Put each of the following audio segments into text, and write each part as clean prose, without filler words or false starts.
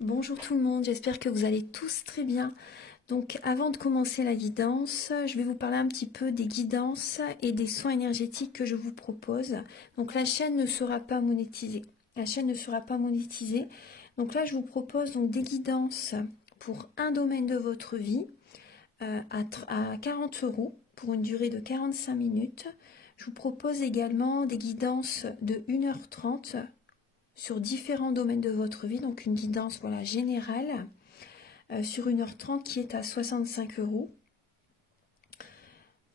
Bonjour tout le monde, j'espère que vous allez tous très bien. Donc avant de commencer la guidance, je vais vous parler un petit peu des guidances et des soins énergétiques que je vous propose. Donc la chaîne ne sera pas monétisée. Donc là, je vous propose donc des guidances pour un domaine de votre vie à 40 € pour une durée de 45 minutes. Je vous propose également des guidances de 1h30 sur différents domaines de votre vie, donc une guidance générale sur 1h30 qui est à 65 €.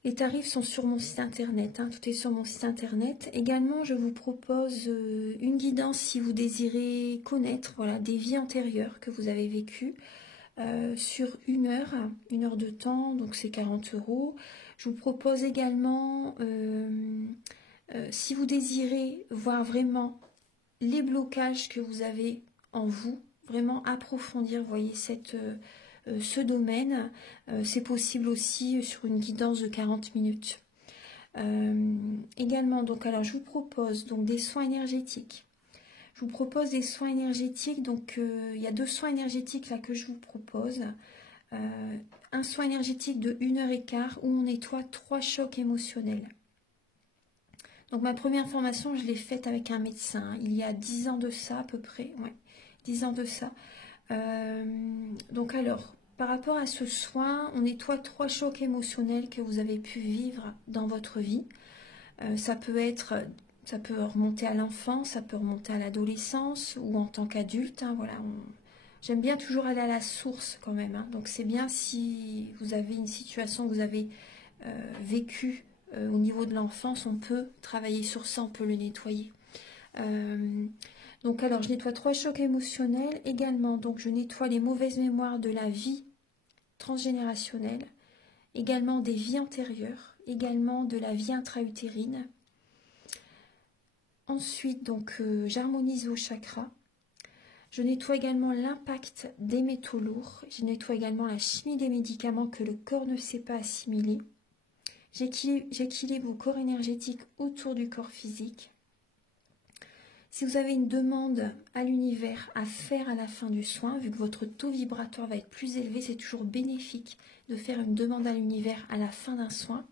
Les tarifs sont sur mon site internet, tout est sur mon site internet. Également, je vous propose une guidance si vous désirez connaître des vies antérieures que vous avez vécues sur une heure de temps, donc c'est 40 €. Je vous propose également, si vous désirez voir vraiment les blocages que vous avez en vous, vraiment approfondir, voyez, ce domaine, c'est possible aussi sur une guidance de 40 minutes. Également, donc, alors je vous propose donc des soins énergétiques. Je vous propose des soins énergétiques, donc il y a 2 soins énergétiques là que je vous propose. Un soin énergétique de 1h15 où on nettoie 3 chocs émotionnels. Donc ma première formation, je l'ai faite avec un médecin, il y a 10 ans de ça à peu près, ouais, 10 ans de ça. Donc alors, par rapport à ce soin, on nettoie 3 chocs émotionnels que vous avez pu vivre dans votre vie. Ça peut remonter à l'enfance, ça peut remonter à l'adolescence ou en tant qu'adulte. J'aime bien toujours aller à la source quand même. Donc c'est bien si vous avez une situation que vous avez vécue au niveau de l'enfance, on peut travailler sur ça, on peut le nettoyer. Donc alors, je nettoie 3 chocs émotionnels également. Donc je nettoie les mauvaises mémoires de la vie transgénérationnelle, également des vies antérieures, également de la vie intra-utérine. Ensuite, donc j'harmonise vos chakras. Je nettoie également l'impact des métaux lourds. Je nettoie également la chimie des médicaments que le corps ne sait pas assimiler. J'équilibre vos corps énergétiques autour du corps physique. Si vous avez une demande à l'univers à faire à la fin du soin, vu que votre taux vibratoire va être plus élevé, c'est toujours bénéfique de faire une demande à l'univers à la fin d'un soin.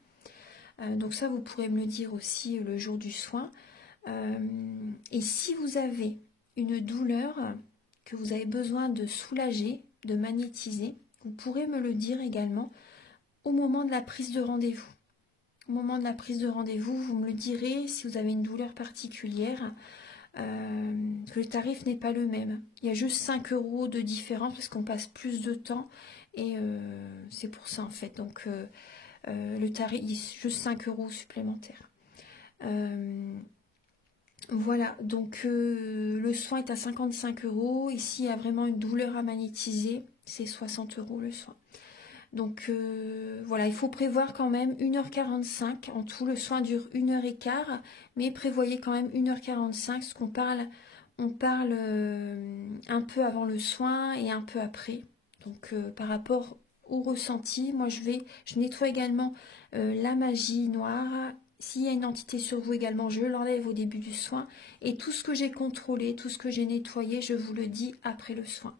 Donc ça, vous pourrez me le dire aussi le jour du soin. Et si vous avez une douleur que vous avez besoin de soulager, de magnétiser, vous pourrez me le dire également au moment de la prise de rendez-vous. Au moment de la prise de rendez-vous, vous me le direz si vous avez une douleur particulière, que le tarif n'est pas le même. Il y a juste 5 € de différence parce qu'on passe plus de temps et c'est pour ça en fait. Donc le tarif, juste 5 € supplémentaires. Voilà, donc le soin est à 55 €. Ici, il y a vraiment une douleur à magnétiser, c'est 60 € le soin. Donc voilà, il faut prévoir quand même 1h45. En tout, le soin dure 1h15, mais prévoyez quand même 1h45, parce qu'on parle, un peu avant le soin et un peu après. Donc par rapport au ressenti, moi je nettoie également la magie noire. S'il y a une entité sur vous également, je l'enlève au début du soin. Et tout ce que j'ai contrôlé, tout ce que j'ai nettoyé, je vous le dis après le soin.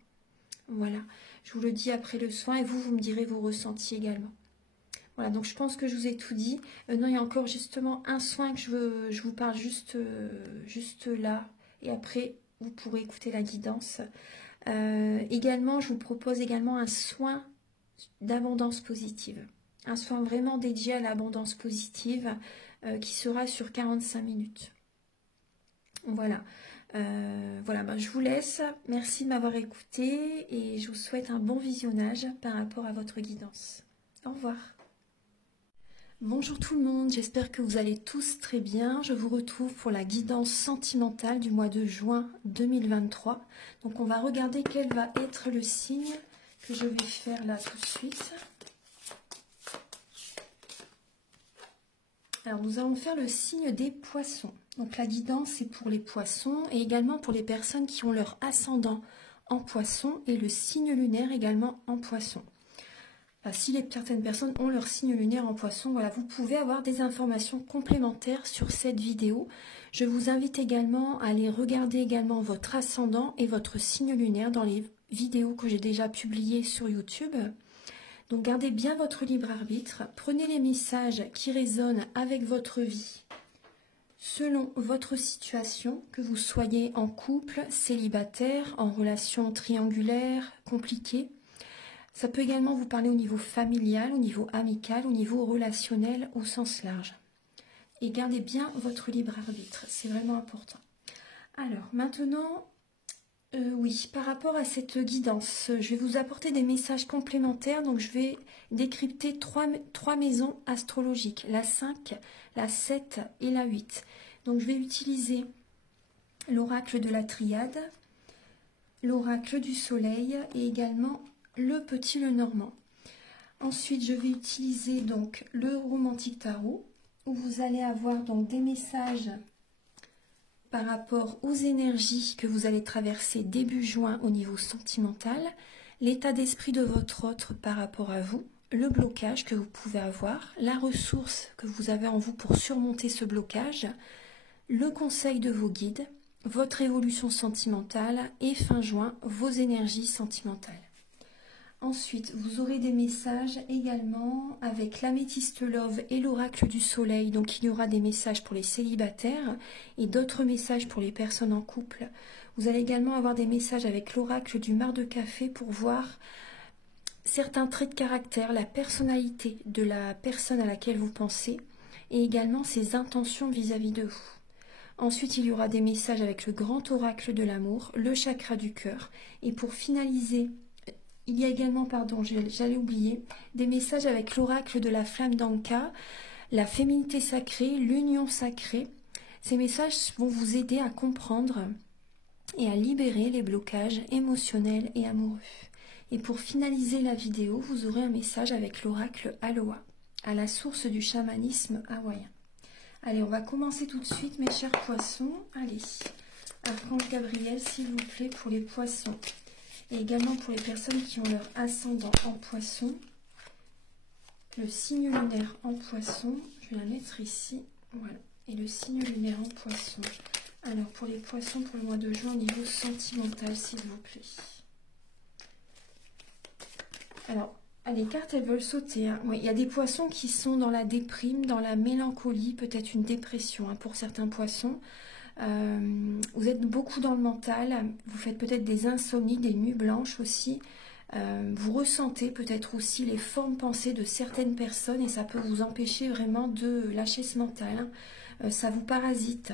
Voilà, je vous le dis après le soin et vous me direz vos ressentis également. Voilà, donc je pense que je vous ai tout dit. Non, il y a encore justement un soin que je vous parle juste là. Et après, vous pourrez écouter la guidance. Également, je vous propose également un soin d'abondance positive. Un soin vraiment dédié à l'abondance positive qui sera sur 45 minutes. Voilà. Je vous laisse. Merci de m'avoir écouté et je vous souhaite un bon visionnage par rapport à votre guidance. Au revoir. Bonjour tout le monde, j'espère que vous allez tous très bien. Je vous retrouve pour la guidance sentimentale du mois de juin 2023. Donc on va regarder quel va être le signe que je vais faire là tout de suite. Alors nous allons faire le signe des poissons. Donc la guidance c'est pour les poissons et également pour les personnes qui ont leur ascendant en poisson et le signe lunaire également en poisson. Enfin, si certaines personnes ont leur signe lunaire en poisson, voilà, vous pouvez avoir des informations complémentaires sur cette vidéo. Je vous invite également à aller regarder également votre ascendant et votre signe lunaire dans les vidéos que j'ai déjà publiées sur YouTube. Donc gardez bien votre libre arbitre, prenez les messages qui résonnent avec votre vie, selon votre situation, que vous soyez en couple, célibataire, en relation triangulaire, compliquée. Ça peut également vous parler au niveau familial, au niveau amical, au niveau relationnel, au sens large. Et gardez bien votre libre arbitre, c'est vraiment important. Alors maintenant, oui, par rapport à cette guidance, je vais vous apporter des messages complémentaires. Donc je vais décrypter trois maisons astrologiques, la 5, la 7 et la 8. Donc je vais utiliser l'oracle de la Triade, l'oracle du Soleil et également le Petit Lenormand. Ensuite, je vais utiliser donc le Romantique Tarot, où vous allez avoir donc des messages par rapport aux énergies que vous allez traverser début juin au niveau sentimental, l'état d'esprit de votre autre par rapport à vous, le blocage que vous pouvez avoir, la ressource que vous avez en vous pour surmonter ce blocage, le conseil de vos guides, votre évolution sentimentale et fin juin, vos énergies sentimentales. Ensuite, vous aurez des messages également avec l'améthyste love et l'oracle du soleil. Donc, il y aura des messages pour les célibataires et d'autres messages pour les personnes en couple. Vous allez également avoir des messages avec l'oracle du mar de café pour voir certains traits de caractère, la personnalité de la personne à laquelle vous pensez et également ses intentions vis-à-vis de vous. Ensuite, il y aura des messages avec le grand oracle de l'amour, le chakra du cœur. Et pour finaliser, il y a également, pardon, j'allais oublier, des messages avec l'oracle de la flamme d'Anka, la féminité sacrée, l'union sacrée. Ces messages vont vous aider à comprendre et à libérer les blocages émotionnels et amoureux. Et pour finaliser la vidéo, vous aurez un message avec l'oracle Aloha, à la source du chamanisme hawaïen. Allez, on va commencer tout de suite, mes chers poissons. Allez, Archange Gabriel, s'il vous plaît, pour les poissons. Et également pour les personnes qui ont leur ascendant en poisson, le signe lunaire en poisson, je vais la mettre ici, voilà, et le signe lunaire en poisson. Alors pour les poissons pour le mois de juin au niveau sentimental, s'il vous plaît. Alors, les cartes, elles veulent sauter. Hein. Oui, il y a des poissons qui sont dans la déprime, dans la mélancolie, peut-être une dépression hein, pour certains poissons. Vous êtes beaucoup dans le mental, vous faites peut-être des insomnies, des nuits blanches aussi. Vous ressentez peut-être aussi les formes pensées de certaines personnes et ça peut vous empêcher vraiment de lâcher ce mental. Hein. Ça vous parasite.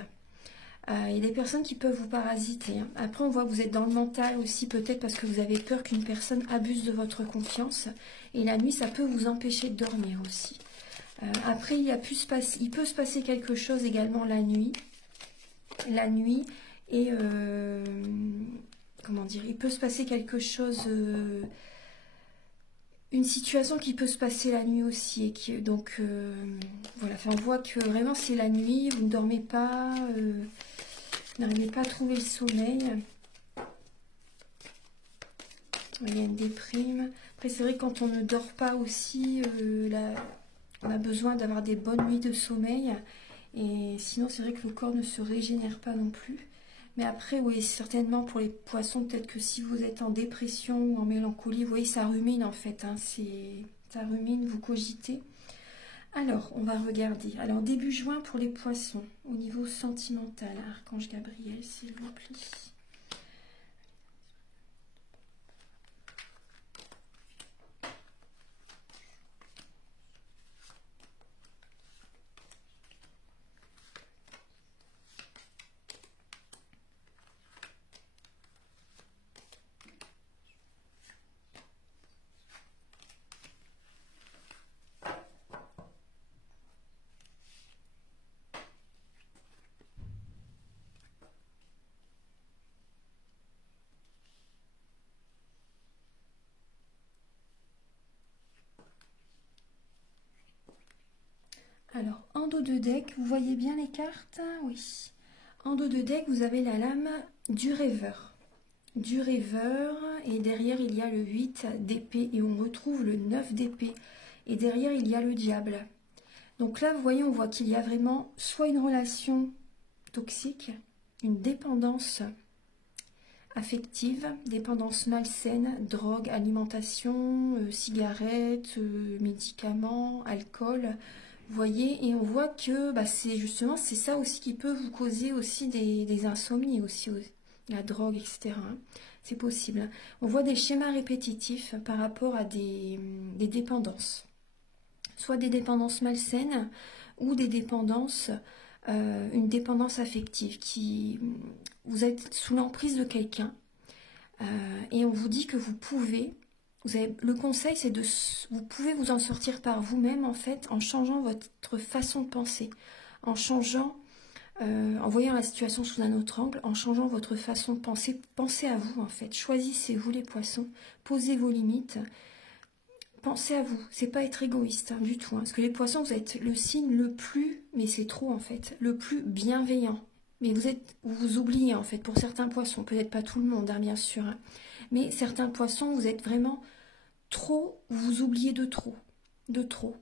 Il y a des personnes qui peuvent vous parasiter. Hein. Après, on voit que vous êtes dans le mental aussi, peut-être parce que vous avez peur qu'une personne abuse de votre confiance. Et la nuit, ça peut vous empêcher de dormir aussi. Après, il peut se passer quelque chose également la nuit. Et comment dire, il peut se passer quelque chose, une situation qui peut se passer la nuit aussi et qui donc voilà, enfin, on voit que vraiment c'est la nuit, vous ne dormez pas, vous n'arrivez pas à trouver le sommeil. Il y a une déprime. Après c'est vrai que quand on ne dort pas aussi, on a besoin d'avoir des bonnes nuits de sommeil. Et sinon, c'est vrai que le corps ne se régénère pas non plus. Mais après, oui, certainement pour les poissons, peut-être que si vous êtes en dépression ou en mélancolie, vous voyez, ça rumine en fait. Hein, ça rumine, vous cogitez. Alors, on va regarder. Alors, début juin pour les poissons, au niveau sentimental. Archange Gabriel, s'il vous plaît. Alors, en dos de deck, vous voyez bien les cartes? Oui. En dos de deck, vous avez la lame du rêveur. Du rêveur, et derrière, il y a le 8 d'épée, et on retrouve le 9 d'épée. Et derrière, il y a le diable. Donc là, vous voyez, on voit qu'il y a vraiment soit une relation toxique, une dépendance affective, dépendance malsaine, drogue, alimentation, cigarettes, médicaments, alcool. Vous voyez, et on voit que bah, c'est justement, c'est ça aussi qui peut vous causer aussi des insomnies aussi, la drogue, etc. Hein. C'est possible. On voit des schémas répétitifs par rapport à des dépendances. Soit des dépendances malsaines ou des dépendances, une dépendance affective. Vous êtes sous l'emprise de quelqu'un et on vous dit que vous pouvez... le conseil, c'est vous pouvez vous en sortir par vous-même, en fait, en changeant votre façon de penser, en changeant, en voyant la situation sous un autre angle, en changeant votre façon de penser. Pensez à vous, en fait. Choisissez-vous les poissons, posez vos limites, pensez à vous. C'est pas être égoïste hein, du tout. Hein, parce que les poissons, vous êtes le signe le plus, mais c'est trop en fait, le plus bienveillant. Mais vous oubliez en fait, pour certains poissons, peut-être pas tout le monde, hein, bien sûr. Hein, mais certains poissons, vous êtes vraiment trop, vous oubliez de trop, de trop.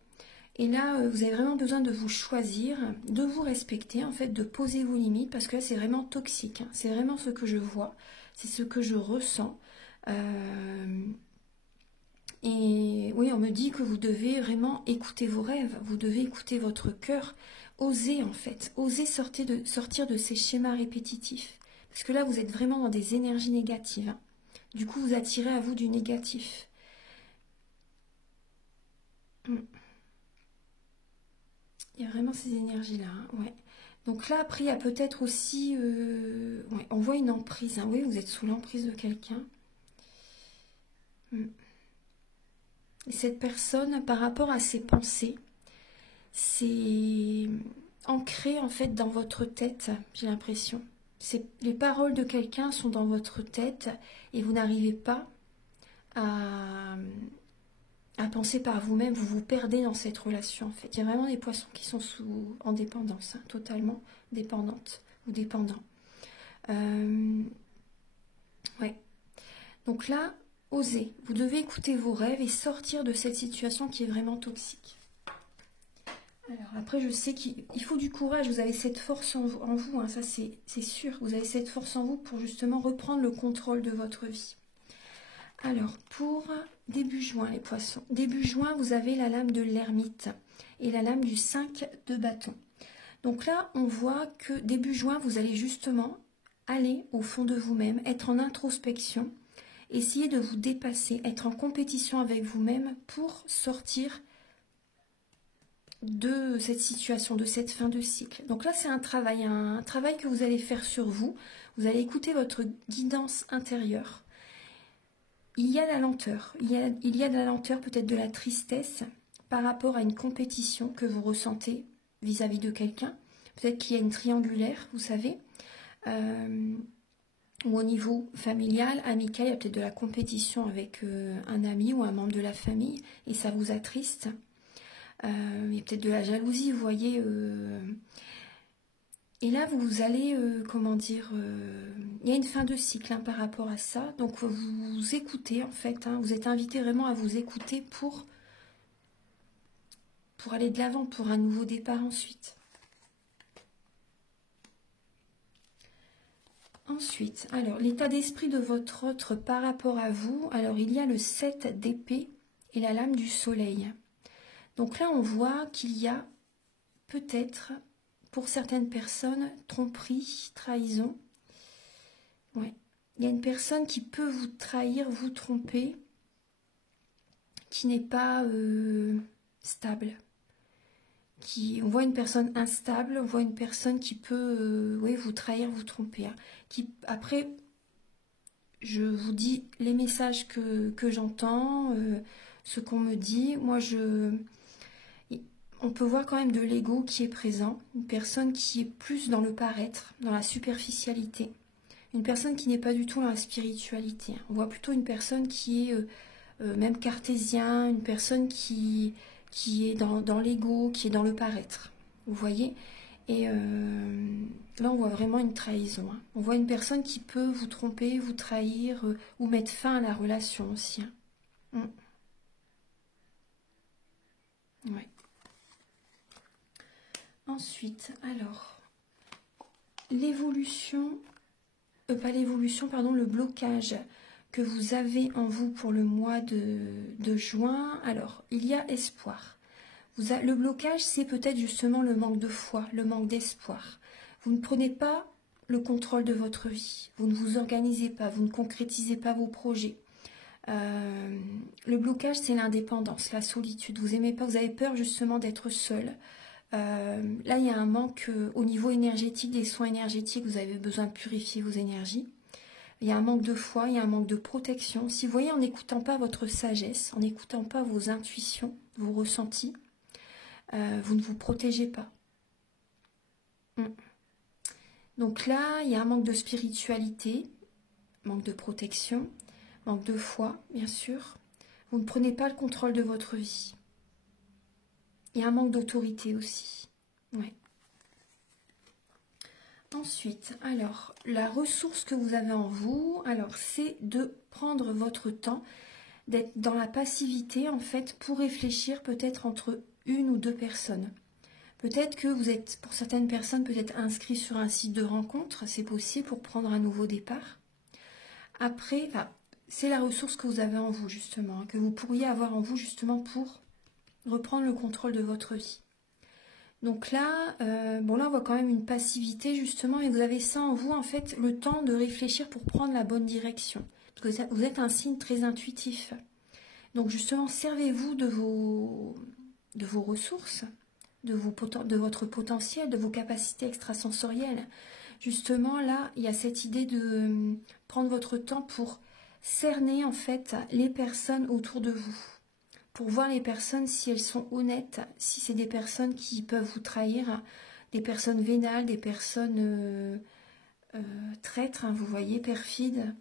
Et là, vous avez vraiment besoin de vous choisir, de vous respecter, en fait, de poser vos limites, parce que là, c'est vraiment toxique. Hein. C'est vraiment ce que je vois, c'est ce que je ressens. Et oui, on me dit que vous devez vraiment écouter vos rêves, vous devez écouter votre cœur, oser en fait, oser sortir de ces schémas répétitifs. Parce que là, vous êtes vraiment dans des énergies négatives. Hein. Du coup, vous attirez à vous du négatif. Il y a vraiment ces énergies-là, hein, ouais. Donc là, après, il y a peut-être aussi... ouais, on voit une emprise. Hein. Oui, vous êtes sous l'emprise de quelqu'un. Et cette personne, par rapport à ses pensées, c'est ancré en fait dans votre tête, j'ai l'impression. Les paroles de quelqu'un sont dans votre tête et vous n'arrivez pas à penser par vous-même, vous vous perdez dans cette relation en fait. Il y a vraiment des poissons qui sont en dépendance, hein, totalement dépendantes ou dépendants. Ouais. Donc là, osez. Vous devez écouter vos rêves et sortir de cette situation qui est vraiment toxique. Alors après, je sais qu'il faut du courage, vous avez cette force en vous hein, ça c'est sûr. Vous avez cette force en vous pour justement reprendre le contrôle de votre vie. Alors, pour début juin, les poissons. Début juin, vous avez la lame de l'ermite et la lame du 5 de bâton. Donc là, on voit que début juin, vous allez justement aller au fond de vous-même, être en introspection, essayer de vous dépasser, être en compétition avec vous-même pour sortir de cette situation, de cette fin de cycle. Donc là, c'est un travail que vous allez faire sur vous. Vous allez écouter votre guidance intérieure. Il y a la lenteur, il y a de la lenteur, peut-être de la tristesse par rapport à une compétition que vous ressentez vis-à-vis de quelqu'un. Peut-être qu'il y a une triangulaire, vous savez, ou au niveau familial, amical, il y a peut-être de la compétition avec un ami ou un membre de la famille et ça vous attriste. Il y a peut-être de la jalousie, vous voyez. Et là, vous allez, comment dire, il y a une fin de cycle hein, par rapport à ça. Donc, vous écoutez, en fait. Hein, vous êtes invité vraiment à vous écouter pour aller de l'avant, pour un nouveau départ ensuite. Ensuite, alors, l'état d'esprit de votre autre par rapport à vous. Alors, il y a le 7 d'épée et la lame du soleil. Donc là, on voit qu'il y a peut-être... pour certaines personnes, tromperie, trahison. Ouais. Il y a une personne qui peut vous trahir, vous tromper, qui n'est pas stable. On voit une personne instable, on voit une personne qui peut ouais, vous trahir, vous tromper. Hein. Après, je vous dis les messages que j'entends, ce qu'on me dit. Moi, on peut voir quand même de l'ego qui est présent, une personne qui est plus dans le paraître, dans la superficialité, une personne qui n'est pas du tout dans la spiritualité. On voit plutôt une personne qui est même cartésien, une personne qui est dans l'ego, qui est dans le paraître. Vous voyez? Et là, on voit vraiment une trahison. Hein. On voit une personne qui peut vous tromper, vous trahir ou mettre fin à la relation aussi. Hein. Ouais. Ensuite, alors, l'évolution, pas l'évolution, pardon, le blocage que vous avez en vous pour le mois de juin. Alors, il y a espoir. Le blocage, c'est peut-être justement le manque de foi, le manque d'espoir. Vous ne prenez pas le contrôle de votre vie. Vous ne vous organisez pas, vous ne concrétisez pas vos projets. Le blocage, c'est l'indépendance, la solitude. Vous aimez pas, vous avez peur justement d'être seul. Là, il y a un manque au niveau énergétique, des soins énergétiques. Vous avez besoin de purifier vos énergies. Il y a un manque de foi, il y a un manque de protection. Si vous voyez, en n'écoutant pas votre sagesse, en n'écoutant pas vos intuitions, vos ressentis, vous ne vous protégez pas. Donc là, il y a un manque de spiritualité, manque de protection, manque de foi, bien sûr. Vous ne prenez pas le contrôle de votre vie. Il y a un manque d'autorité aussi. Ouais. Ensuite, alors, la ressource que vous avez en vous, alors, c'est de prendre votre temps, d'être dans la passivité, en fait, pour réfléchir peut-être entre une ou deux personnes. Peut-être que vous êtes, pour certaines personnes, peut-être inscrit sur un site de rencontre, c'est possible pour prendre un nouveau départ. Après, c'est la ressource que vous avez en vous, justement, que vous pourriez avoir en vous, justement, pour reprendre le contrôle de votre vie. Donc là, bon là on voit quand même une passivité justement, et vous avez ça en vous en fait, le temps de réfléchir pour prendre la bonne direction. Parce que vous êtes un signe très intuitif. Donc justement, servez-vous de vos ressources, de votre potentiel, de vos capacités extrasensorielles. Justement là, il y a cette idée de prendre votre temps pour cerner en fait les personnes autour de vous. Pour voir les personnes si elles sont honnêtes, si c'est des personnes qui peuvent vous trahir, des personnes vénales, des personnes traîtres, hein, vous voyez, perfides.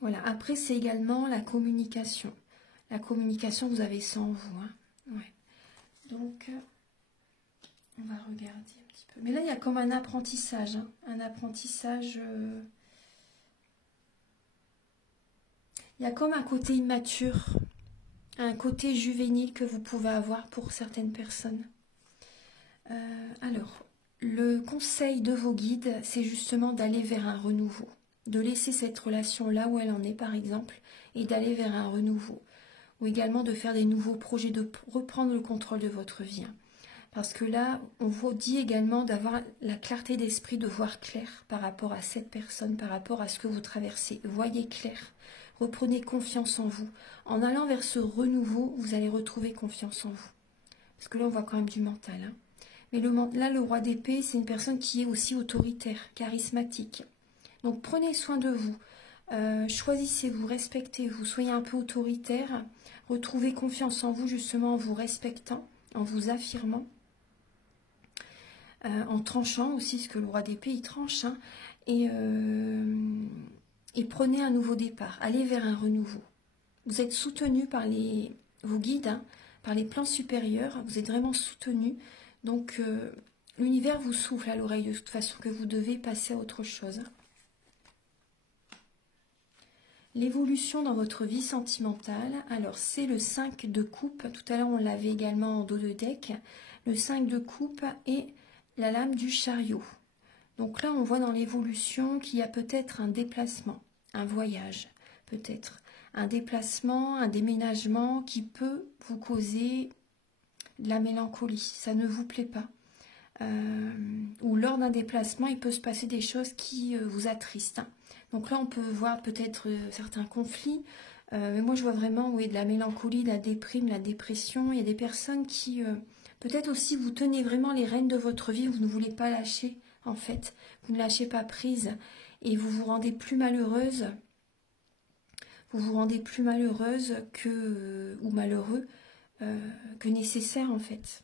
Voilà. Après, c'est également la communication. La communication, vous avez ça en vous. Hein. Ouais. Donc, on va regarder un petit peu. Mais là, il y a comme un apprentissage. Hein. Un apprentissage... Il y a comme un côté immature, un côté juvénile que vous pouvez avoir pour certaines personnes. Alors, le conseil de vos guides, c'est justement d'aller vers un renouveau. De laisser cette relation là où elle en est, par exemple, et d'aller vers un renouveau. Ou également de faire des nouveaux projets, de reprendre le contrôle de votre vie. Parce que là, on vous dit également d'avoir la clarté d'esprit, de voir clair par rapport à cette personne, par rapport à ce que vous traversez. Voyez clair. Reprenez confiance en vous. En allant vers ce renouveau, vous allez retrouver confiance en vous. Parce que là, on voit quand même du mental. Hein. Mais là, le roi d'épée, c'est une personne qui est aussi autoritaire, charismatique. Donc, prenez soin de vous. Choisissez-vous, respectez-vous. Soyez un peu autoritaire. Retrouvez confiance en vous, justement, en vous respectant, en vous affirmant. En tranchant aussi, parce que le roi d'épée, il tranche. Hein, et prenez un nouveau départ, allez vers un renouveau. Vous êtes soutenu par vos guides, hein, par les plans supérieurs, vous êtes vraiment soutenu. Donc, l'univers vous souffle à l'oreille de toute façon que vous devez passer à autre chose. L'évolution dans votre vie sentimentale, alors c'est le 5 de coupe. Tout à l'heure, on l'avait également en dos de deck. Le 5 de coupe et la lame du chariot. Donc là, on voit dans l'évolution qu'il y a peut-être un déplacement, un voyage, peut-être un déplacement, un déménagement qui peut vous causer de la mélancolie. Ça ne vous plaît pas. Ou lors d'un déplacement, il peut se passer des choses qui vous attristent. Donc là, on peut voir peut-être certains conflits. Mais moi, je vois vraiment oui, de la mélancolie, de la déprime, de la dépression. Il y a des personnes qui, peut-être aussi, vous tenez vraiment les rênes de votre vie. Vous ne voulez pas lâcher. En fait, vous ne lâchez pas prise et vous vous rendez plus malheureuse. Vous vous rendez plus malheureuse que, ou malheureux que nécessaire en fait.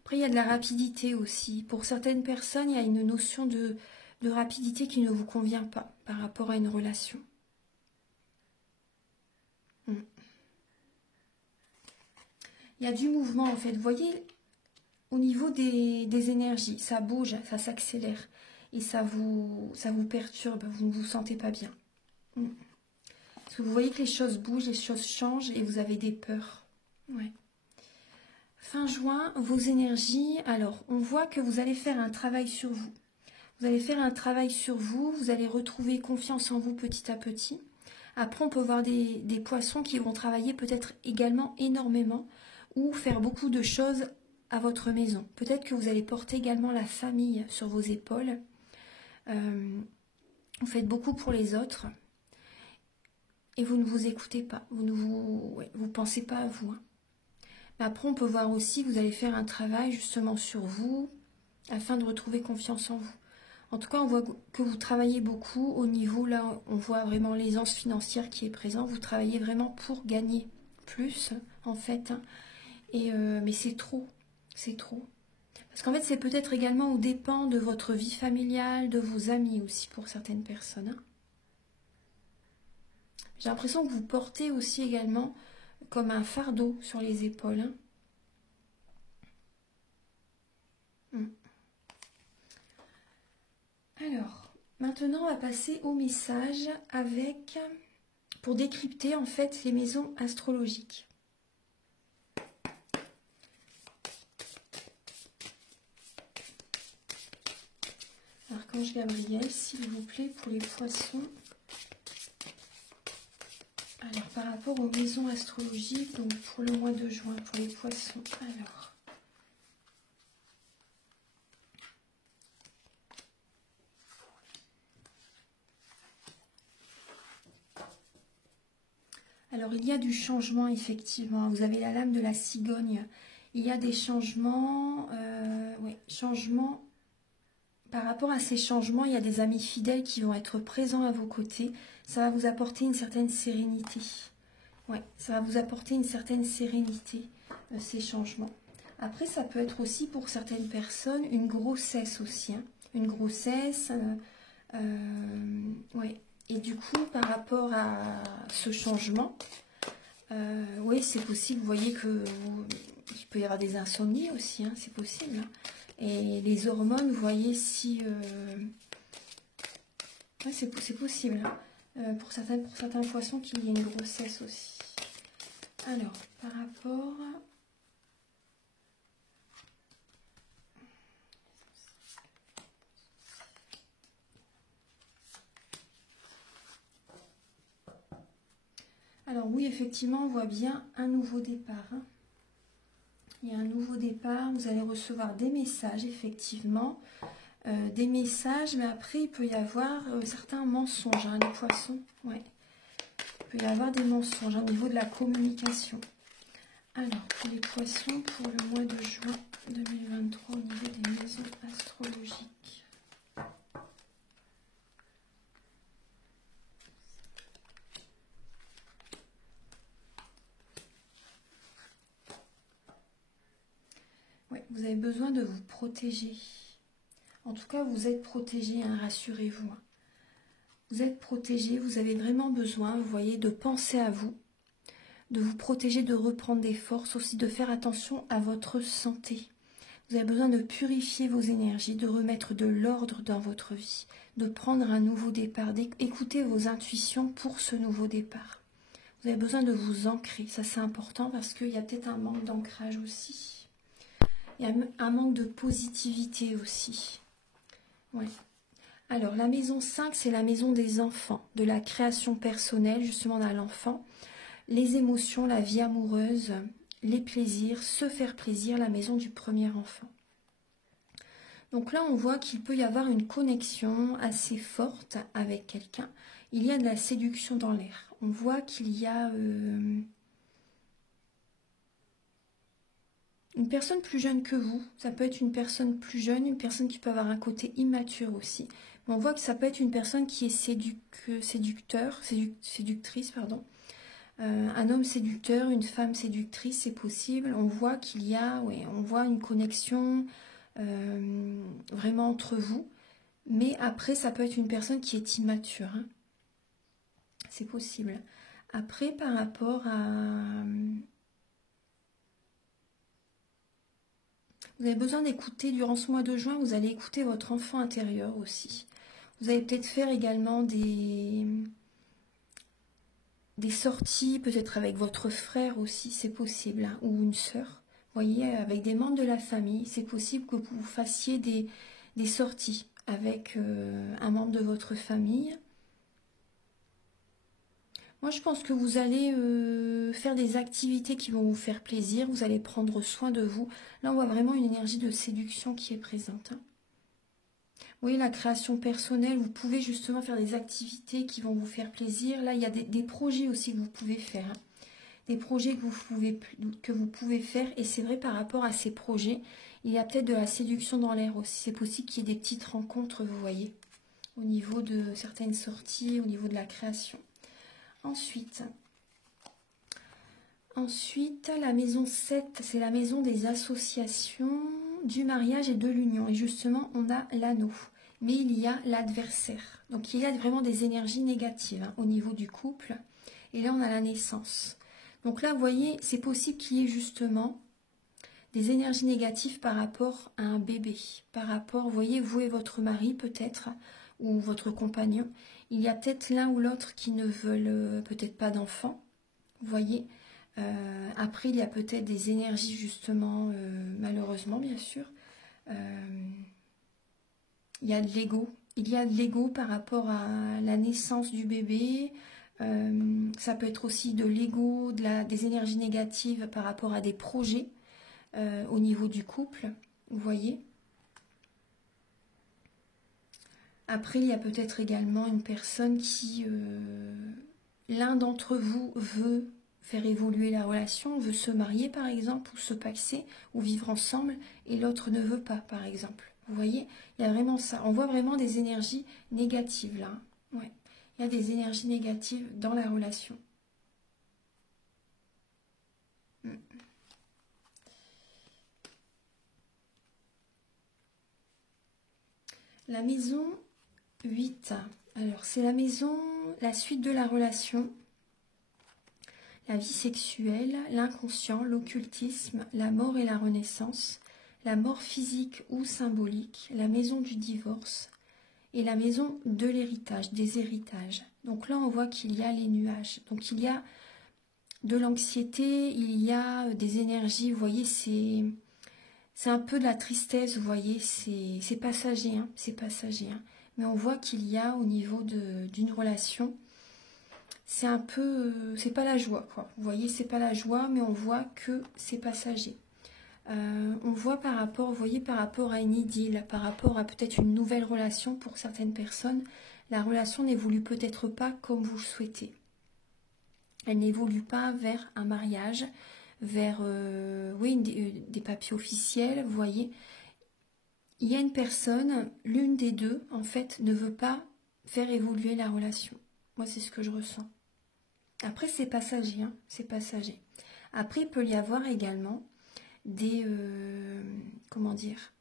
Après, il y a de la rapidité aussi. Pour certaines personnes, il y a une notion de rapidité qui ne vous convient pas par rapport à une relation. Il y a du mouvement en fait. Vous voyez, au niveau des énergies, ça bouge, ça s'accélère. Et ça vous perturbe, vous ne vous sentez pas bien. Parce que vous voyez que les choses bougent, les choses changent et vous avez des peurs. Ouais. Fin juin, vos énergies. Alors, on voit que vous allez faire un travail sur vous. Vous allez faire un travail sur vous, vous allez retrouver confiance en vous petit à petit. Après, on peut voir des poissons qui vont travailler peut-être également énormément ou faire beaucoup de choses à votre maison. Peut-être que vous allez porter également la famille sur vos épaules. Vous faites beaucoup pour les autres et vous ne vous écoutez pas. Vous ne pensez pas à vous. Hein. Mais après, on peut voir aussi que vous allez faire un travail justement sur vous afin de retrouver confiance en vous. En tout cas, on voit que vous travaillez beaucoup au niveau, là, on voit vraiment l'aisance financière qui est présente. Vous travaillez vraiment pour gagner plus, en fait. Hein. Mais c'est trop, c'est trop. Parce qu'en fait, c'est peut-être également aux dépens de votre vie familiale, de vos amis aussi, pour certaines personnes. Hein. J'ai l'impression que vous portez aussi également comme un fardeau sur les épaules. Hein. Alors, maintenant, on va passer au message pour décrypter en fait les maisons astrologiques. Archange Gabriel, s'il vous plaît, pour les poissons. Alors, par rapport aux maisons astrologiques, donc pour le mois de juin, pour les poissons. Alors, il y a du changement, effectivement. Vous avez la lame de la cigogne. Il y a des changements. Changements. Par rapport à ces changements, il y a des amis fidèles qui vont être présents à vos côtés. Ça va vous apporter une certaine sérénité. Ouais, ça va vous apporter une certaine sérénité, ces changements. Après, ça peut être aussi pour certaines personnes une grossesse aussi. Hein. Une grossesse. Ouais. Et du coup, par rapport à ce changement, oui, c'est possible. Vous voyez qu'il peut y avoir des insomnies aussi, hein, c'est possible. Hein. Et les hormones, vous voyez si... ouais, c'est possible. Hein. Pour certains poissons, qu'il y ait une grossesse aussi. Alors, par rapport... Alors oui, effectivement, on voit bien un nouveau départ. Hein. Il y a un nouveau départ, vous allez recevoir des messages, effectivement. Des messages, mais après, il peut y avoir certains mensonges, hein, les poissons. Ouais. Il peut y avoir des mensonges au niveau de la communication. Alors, pour les poissons, pour le mois de juin 2023, au niveau des maisons astrologiques. Ouais, vous avez besoin de vous protéger. En tout cas, vous êtes protégé, hein, rassurez-vous. Vous êtes protégé, vous avez vraiment besoin, vous voyez, de penser à vous, de vous protéger, de reprendre des forces, aussi de faire attention à votre santé. Vous avez besoin de purifier vos énergies, de remettre de l'ordre dans votre vie, de prendre un nouveau départ, d'écouter vos intuitions pour ce nouveau départ. Vous avez besoin de vous ancrer, ça c'est important parce qu'il y a peut-être un manque d'ancrage aussi. Il y a un manque de positivité aussi. Ouais. Alors, la maison 5, c'est la maison des enfants, de la création personnelle, justement, dans l'enfant. Les émotions, la vie amoureuse, les plaisirs, se faire plaisir, la maison du premier enfant. Donc là, on voit qu'il peut y avoir une connexion assez forte avec quelqu'un. Il y a de la séduction dans l'air. On voit qu'il y a... une personne plus jeune que vous, ça peut être une personne plus jeune, une personne qui peut avoir un côté immature aussi. Mais on voit que ça peut être une personne qui est séductrice, pardon. Un homme séducteur, une femme séductrice, c'est possible. On voit qu'il y a, on voit une connexion vraiment entre vous. Mais après, ça peut être une personne qui est immature. Hein. C'est possible. Après, par rapport à... Vous avez besoin d'écouter, durant ce mois de juin, vous allez écouter votre enfant intérieur aussi. Vous allez peut-être faire également des sorties, peut-être avec votre frère aussi, c'est possible, hein, ou une sœur. voyez, avec des membres de la famille. C'est possible que vous fassiez des sorties avec un membre de votre famille. Moi, je pense que vous allez faire des activités qui vont vous faire plaisir. Vous allez prendre soin de vous. Là, on voit vraiment une énergie de séduction qui est présente. Hein. Vous voyez, la création personnelle, vous pouvez justement faire des activités qui vont vous faire plaisir. Là, il y a des projets aussi que vous pouvez faire. Hein. Des projets que vous pouvez faire. Et c'est vrai, par rapport à ces projets, il y a peut-être de la séduction dans l'air aussi. C'est possible qu'il y ait des petites rencontres, vous voyez, au niveau de certaines sorties, au niveau de la création. Ensuite, la maison 7, c'est la maison des associations, du mariage et de l'union. Et justement, on a l'anneau. Mais il y a l'adversaire. Donc, il y a vraiment des énergies négatives hein, au niveau du couple. Et là, on a la naissance. Donc là, vous voyez, c'est possible qu'il y ait justement des énergies négatives par rapport à un bébé. Par rapport, vous voyez, vous et votre mari peut-être, ou votre compagnon. Il y a peut-être l'un ou l'autre qui ne veulent peut-être pas d'enfants. Vous voyez. Après, il y a peut-être des énergies justement, malheureusement bien sûr. Il y a de l'ego. Il y a de l'ego par rapport à la naissance du bébé. Ça peut être aussi de l'ego, des énergies négatives par rapport à des projets au niveau du couple. Vous voyez. Après, il y a peut-être également une personne qui, l'un d'entre vous veut faire évoluer la relation, veut se marier par exemple, ou se paxer, ou vivre ensemble, et l'autre ne veut pas par exemple. Vous voyez, il y a vraiment ça. On voit vraiment des énergies négatives là. Ouais. Il y a des énergies négatives dans la relation. La maison 8. Alors, c'est la suite de la relation. La vie sexuelle, l'inconscient, l'occultisme, la mort et la renaissance, la mort physique ou symbolique, la maison du divorce et la maison de l'héritage, des héritages. Donc là, on voit qu'il y a les nuages. Donc il y a de l'anxiété, il y a des énergies, vous voyez, c'est un peu de la tristesse, vous voyez, c'est passager, hein, c'est passager. Hein. Mais on voit qu'il y a au niveau d'une relation, c'est un peu, c'est pas la joie, quoi. Vous voyez, c'est pas la joie, mais on voit que c'est passager. On voit par rapport, vous voyez, par rapport à une idylle, par rapport à peut-être une nouvelle relation pour certaines personnes, la relation n'évolue peut-être pas comme vous le souhaitez. Elle n'évolue pas vers un mariage, vers oui, des papiers officiels, vous voyez. Il y a une personne, l'une des deux, en fait, ne veut pas faire évoluer la relation. Moi, c'est ce que je ressens. Après, c'est passager, hein, c'est passager. Après, il peut y avoir également des... comment dire?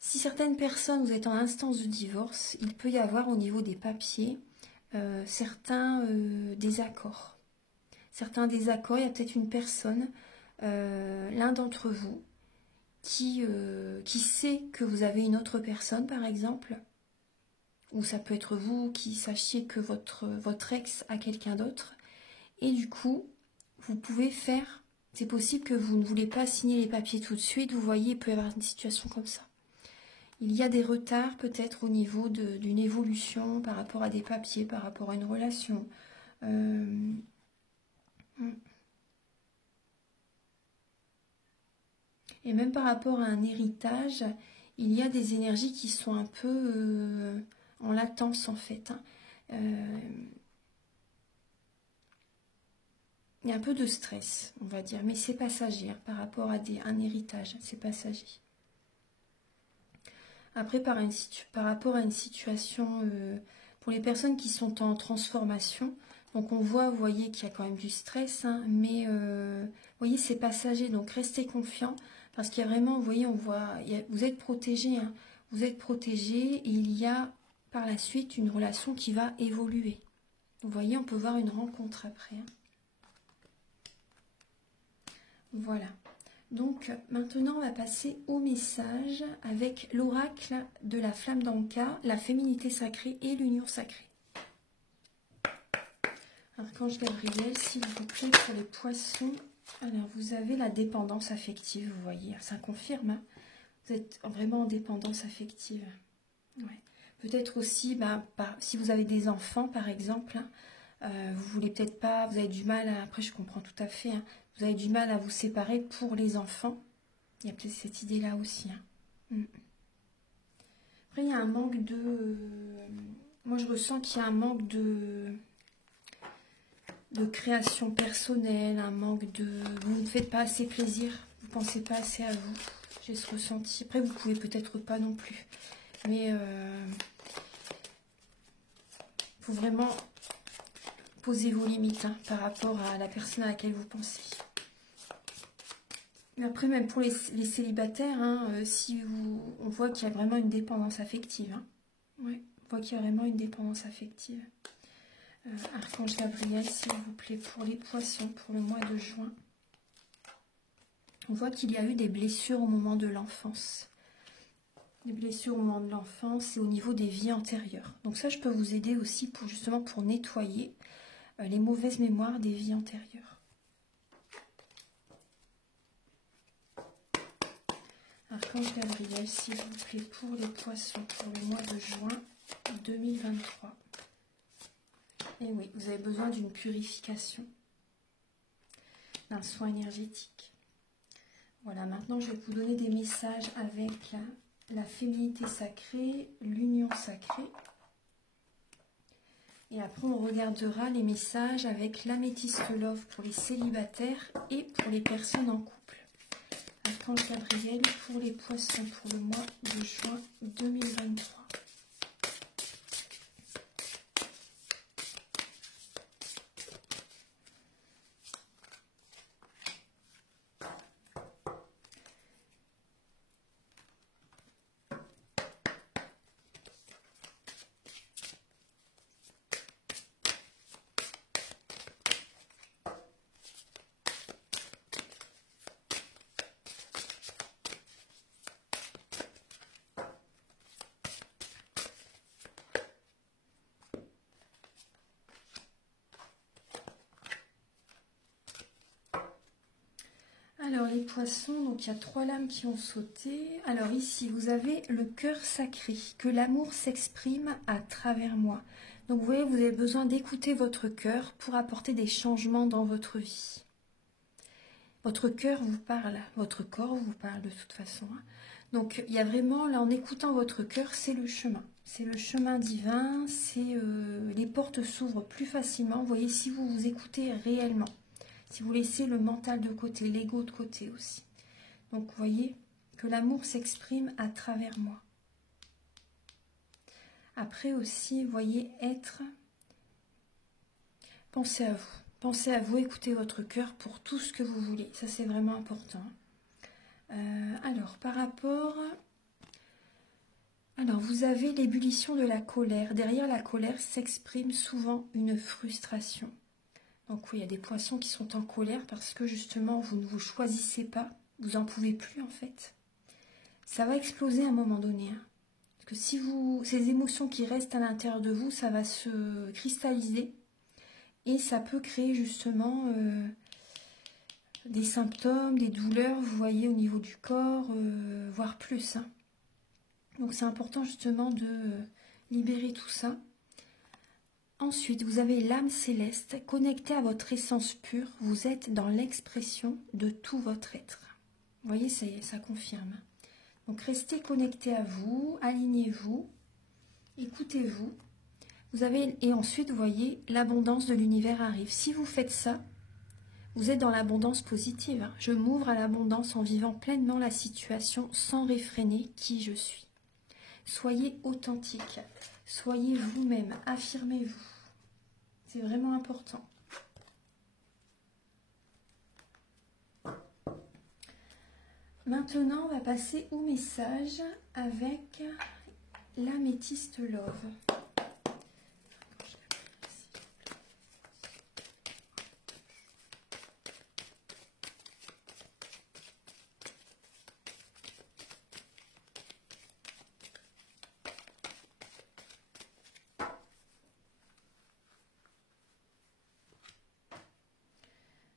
Si certaines personnes, vous êtes en instance de divorce, il peut y avoir au niveau des papiers certains désaccords. Certains désaccords, il y a peut-être une personne, l'un d'entre vous, qui sait que vous avez une autre personne, par exemple, ou ça peut être vous qui sachiez que votre ex a quelqu'un d'autre, et du coup, vous pouvez faire, c'est possible que vous ne voulez pas signer les papiers tout de suite, vous voyez, il peut y avoir une situation comme ça. Il y a des retards peut-être au niveau d'une évolution par rapport à des papiers, par rapport à une relation. Et même par rapport à un héritage, il y a des énergies qui sont un peu en latence en fait. Hein. Il y a un peu de stress, on va dire, mais c'est passager hein, par rapport à un héritage, c'est passager. Après, par rapport à une situation, pour les personnes qui sont en transformation, donc on voit, vous voyez qu'il y a quand même du stress, hein, mais vous voyez, c'est passager, donc restez confiants, parce qu'il y a vraiment, vous voyez, on voit, vous êtes protégés, hein, vous êtes protégés, et il y a par la suite une relation qui va évoluer. Vous voyez, on peut voir une rencontre après. Hein. Voilà. Donc maintenant on va passer au message avec l'oracle de la flamme d'Anka, la féminité sacrée et l'union sacrée. Archange Gabriel, s'il vous plaît, pour les poissons Alors, vous avez la dépendance affective, vous voyez, ça confirme. Hein. Vous êtes vraiment en dépendance affective. Ouais. Peut-être aussi, si vous avez des enfants, par exemple, vous voulez peut-être pas, vous avez du mal à, après je comprends tout à fait, hein, vous avez du mal à vous séparer pour les enfants. Il y a peut-être cette idée-là aussi. Hein. Après, il y a un manque de... moi, je ressens qu'il y a un manque de création personnelle, un manque de... Vous ne faites pas assez plaisir, vous ne pensez pas assez à vous. J'ai ce ressenti. Après, vous pouvez peut-être pas non plus. Mais faut vraiment poser vos limites hein, par rapport à la personne à laquelle vous pensez. Mais après, même pour les célibataires, hein, on voit qu'il y a vraiment une dépendance affective. Hein. Ouais, on voit qu'il y a vraiment une dépendance affective. Archange Gabriel, s'il vous plaît, pour les poissons, pour le mois de juin. On voit qu'il y a eu des blessures au moment de l'enfance. Des blessures au moment de l'enfance et au niveau des vies antérieures. Donc ça, je peux vous aider aussi justement pour nettoyer les mauvaises mémoires des vies antérieures. Archange Gabriel, s'il vous plaît, pour les poissons, pour le mois de juin 2023. Et oui, vous avez besoin d'une purification, d'un soin énergétique. Voilà, maintenant je vais vous donner des messages avec la féminité sacrée, l'union sacrée. Et après, on regardera les messages avec l'améthyste love pour les célibataires et pour les personnes en couple. Archange Gabriel pour les poissons pour le mois de juin 2023. Alors les poissons, donc il y a 3 lames qui ont sauté. Alors ici, vous avez le cœur sacré, que l'amour s'exprime à travers moi. Donc vous voyez, vous avez besoin d'écouter votre cœur pour apporter des changements dans votre vie. Votre cœur vous parle, votre corps vous parle de toute façon. Hein. Donc il y a vraiment, là en écoutant votre cœur, c'est le chemin. C'est le chemin divin, les portes s'ouvrent plus facilement. Vous voyez, si vous vous écoutez réellement. Si vous laissez le mental de côté, l'ego de côté aussi. Donc, vous voyez que l'amour s'exprime à travers moi. Après aussi, vous voyez, pensez à vous. Pensez à vous, écoutez votre cœur pour tout ce que vous voulez. Ça, c'est vraiment important. Alors, par rapport... Alors, vous avez l'ébullition de la colère. Derrière la colère s'exprime souvent une frustration. Donc oui, il y a des poissons qui sont en colère parce que justement, vous ne vous choisissez pas, vous n'en pouvez plus en fait. Ça va exploser à un moment donné. Hein. Parce que si ces émotions qui restent à l'intérieur de vous, ça va se cristalliser et ça peut créer justement des symptômes, des douleurs, vous voyez, au niveau du corps, voire plus. Hein. Donc c'est important justement de libérer tout ça. Ensuite, vous avez l'âme céleste, connectée à votre essence pure. Vous êtes dans l'expression de tout votre être. Vous voyez, ça confirme. Donc, restez connecté à vous, alignez-vous, écoutez-vous. Et ensuite, vous voyez, l'abondance de l'univers arrive. Si vous faites ça, vous êtes dans l'abondance positive. Je m'ouvre à l'abondance en vivant pleinement la situation sans réfréner qui je suis. Soyez authentique. Soyez vous-même, affirmez-vous. C'est vraiment important. Maintenant, on va passer au message avec l'améthyste love.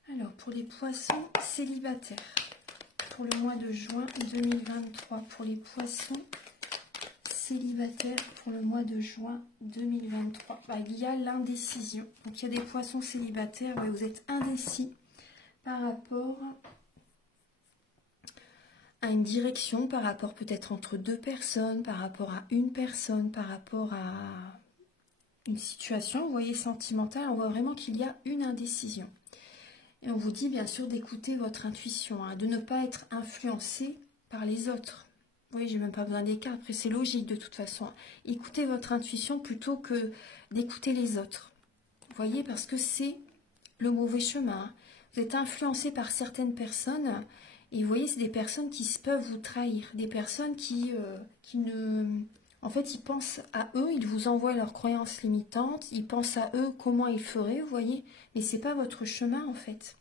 Alors, pour les poissons célibataires, pour le mois de juin 2023, pour les poissons célibataires, pour le mois de juin 2023, il y a l'indécision. Donc, il y a des poissons célibataires, ouais, vous êtes indécis par rapport à une direction, par rapport peut-être entre deux personnes, par rapport à une personne, par rapport à une situation, vous voyez, sentimentale. On voit vraiment qu'il y a une indécision. Et on vous dit bien sûr d'écouter votre intuition, hein, de ne pas être influencé par les autres. Vous voyez, j'ai même pas besoin des cartes, après c'est logique de toute façon. Écoutez votre intuition plutôt que d'écouter les autres. Vous voyez, parce que c'est le mauvais chemin. Hein. Vous êtes influencé par certaines personnes, et vous voyez, c'est des personnes qui peuvent vous trahir, des personnes qui ne... En fait, ils pensent à eux, ils vous envoient leurs croyances limitantes, ils pensent à eux comment ils feraient, vous voyez, mais c'est pas votre chemin en fait.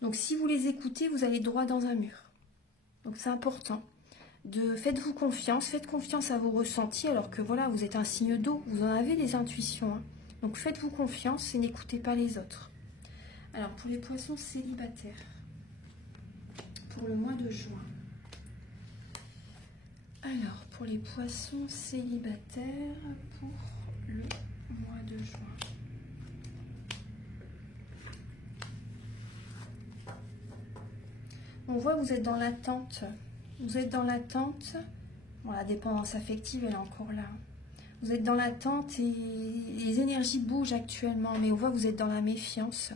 Donc si vous les écoutez, vous allez droit dans un mur. Donc c'est important. Faites-vous confiance, faites confiance à vos ressentis, alors que voilà, vous êtes un signe d'eau, vous en avez des intuitions. Hein. Donc faites-vous confiance et n'écoutez pas les autres. Alors pour les poissons célibataires, pour le mois de juin. Alors, pour les poissons célibataires, pour le mois de juin. On voit que vous êtes dans l'attente. Vous êtes dans l'attente. Bon, la dépendance affective, elle est encore là. Vous êtes dans l'attente et les énergies bougent actuellement, mais on voit que vous êtes dans la méfiance.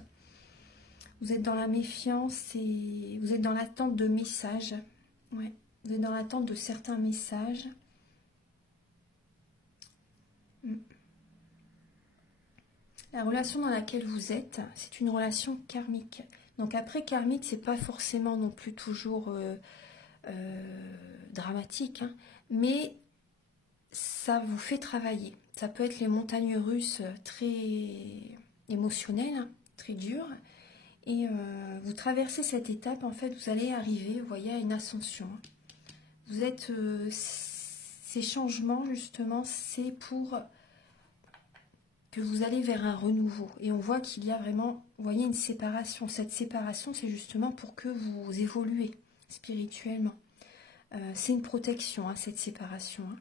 Vous êtes dans la méfiance et vous êtes dans l'attente de messages. Ouais. Vous êtes dans l'attente de certains messages. La relation dans laquelle vous êtes, c'est une relation karmique. Donc après, karmique, c'est pas forcément non plus toujours dramatique, hein, mais ça vous fait travailler. Ça peut être les montagnes russes très émotionnelles, hein, très dures. Et vous traversez cette étape, en fait, vous allez arriver, vous voyez, à une ascension. Vous êtes... ces changements, justement, c'est pour que vous allez vers un renouveau. Et on voit qu'il y a vraiment, vous voyez, une séparation. Cette séparation, c'est justement pour que vous évoluez spirituellement. C'est une protection, hein, cette séparation, hein,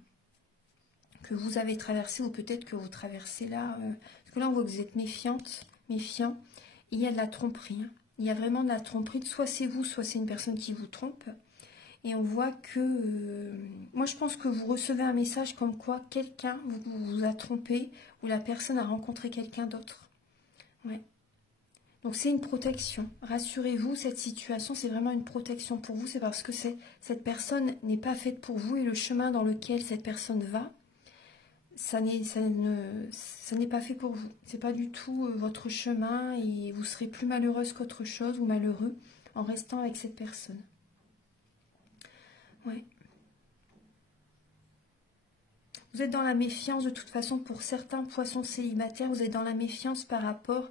que vous avez traversée, ou peut-être que vous traversez là. Parce que là, on voit que vous êtes méfiant. Il y a de la tromperie. Hein. Il y a vraiment de la tromperie. Soit c'est vous, soit c'est une personne qui vous trompe. Et on voit que... moi, je pense que vous recevez un message comme quoi quelqu'un vous a trompé ou la personne a rencontré quelqu'un d'autre. Ouais. Donc, c'est une protection. Rassurez-vous, cette situation, c'est vraiment une protection pour vous. C'est parce que cette personne n'est pas faite pour vous et le chemin dans lequel cette personne va, ça n'est pas fait pour vous. C'est pas du tout votre chemin et vous serez plus malheureuse qu'autre chose ou malheureux en restant avec cette personne. Ouais. Vous êtes dans la méfiance de toute façon pour certains poissons célibataires. Vous êtes dans la méfiance par rapport